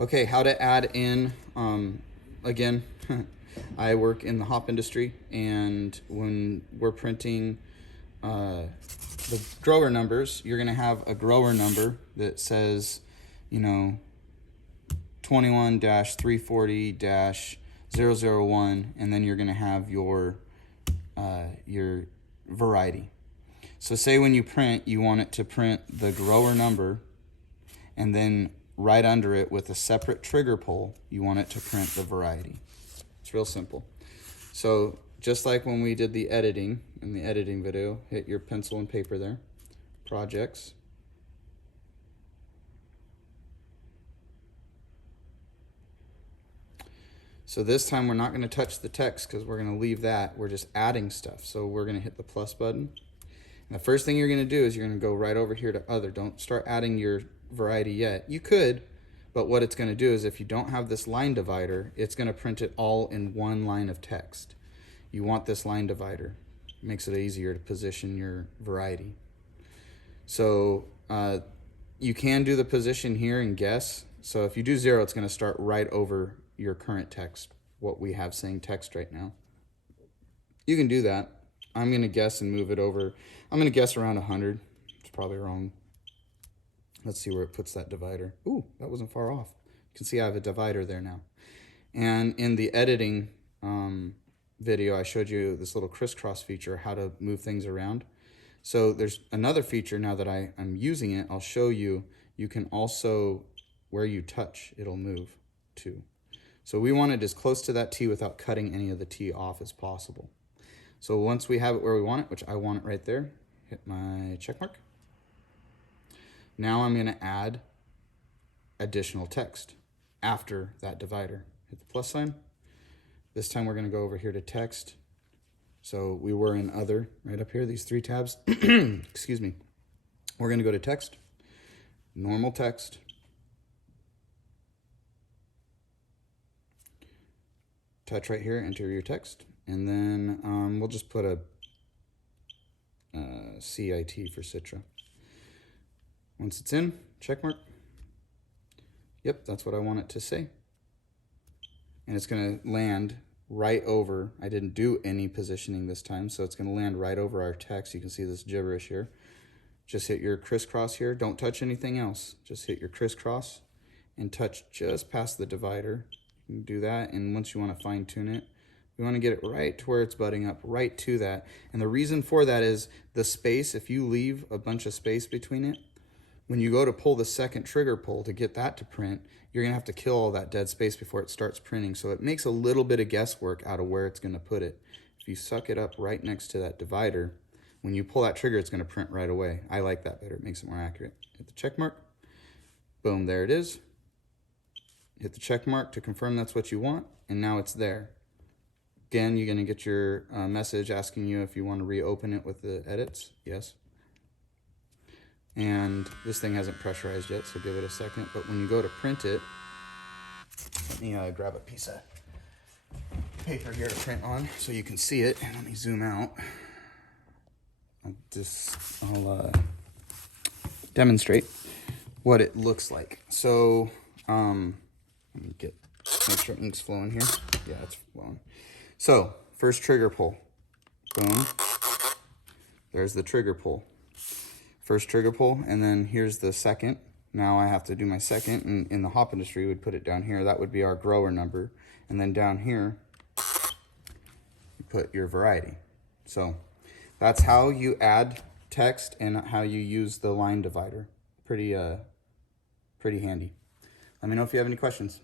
Okay, how to add in, again, I work in the hop industry, and when we're printing the grower numbers, you're going to have a grower number that says, 21-340-001, and then you're going to have your variety. So say when you print, you want it to print the grower number, and then right under it with a separate trigger pull, you want it to print the variety. It's real simple. So just like when we did the editing in the editing video, hit your pencil and paper there, projects. So this time we're not going to touch the text because we're going to leave that. We're just adding stuff. So we're going to hit the plus button. And the first thing you're going to do is you're going to go right over here to other. Don't start adding your variety yet. You could, but what it's going to do is if you don't have this line divider, it's going to print it all in one line of text. You want this line divider. It makes it easier to position your variety. So you can do the position here and guess. So if you do 0, it's going to start right over your current text, what we have saying text right now. You can do that. I'm going to guess and move it over. I'm going to guess around 100. It's probably wrong. Let's see where it puts that divider. Ooh, that wasn't far off. You can see I have a divider there now. And in the editing video, I showed you this little crisscross feature, how to move things around. So there's another feature now that I'm using it. I'll show you. You can also, where you touch, it'll move too. So we want it as close to that T without cutting any of the T off as possible. So once we have it where we want it, which I want it right there, hit my check mark. Now I'm going to add additional text after that divider. Hit the plus sign. This time we're going to go over here to text. So we were in other, right up here, these 3 tabs. Excuse me. We're going to go to text, normal text. Touch right here, enter your text. And then we'll just put a CIT for Citra. Once it's in, check mark. Yep, that's what I want it to say. And it's going to land right over. I didn't do any positioning this time, so it's going to land right over our text. You can see this gibberish here. Just hit your crisscross here. Don't touch anything else. Just hit your crisscross and touch just past the divider. You can do that, and once you want to fine tune it, we want to get it right to where it's butting up, right to that. And the reason for that is the space. If you leave a bunch of space between it, when you go to pull the second trigger pull to get that to print, you're going to have to kill all that dead space before it starts printing. So it makes a little bit of guesswork out of where it's going to put it. If you suck it up right next to that divider, when you pull that trigger, it's going to print right away. I like that better. It makes it more accurate. Hit the check mark. Boom, there it is. Hit the check mark to confirm that's what you want, and now it's there. Again, you're going to get your message asking you if you want to reopen it with the edits. Yes. And this thing hasn't pressurized yet, so give it a second. But when you go to print it, let me grab a piece of paper here to print on so you can see it. And let me zoom out. I'll demonstrate what it looks like. So let me make sure ink's flowing here. Yeah, it's flowing. So first trigger pull. Boom. There's the trigger pull. First trigger pull, and then here's the second. Now I have to do my second, and in the hop industry, we'd put it down here. That would be our grower number. And then down here, you put your variety. So that's how you add text and how you use the line divider. Pretty handy. Let me know if you have any questions.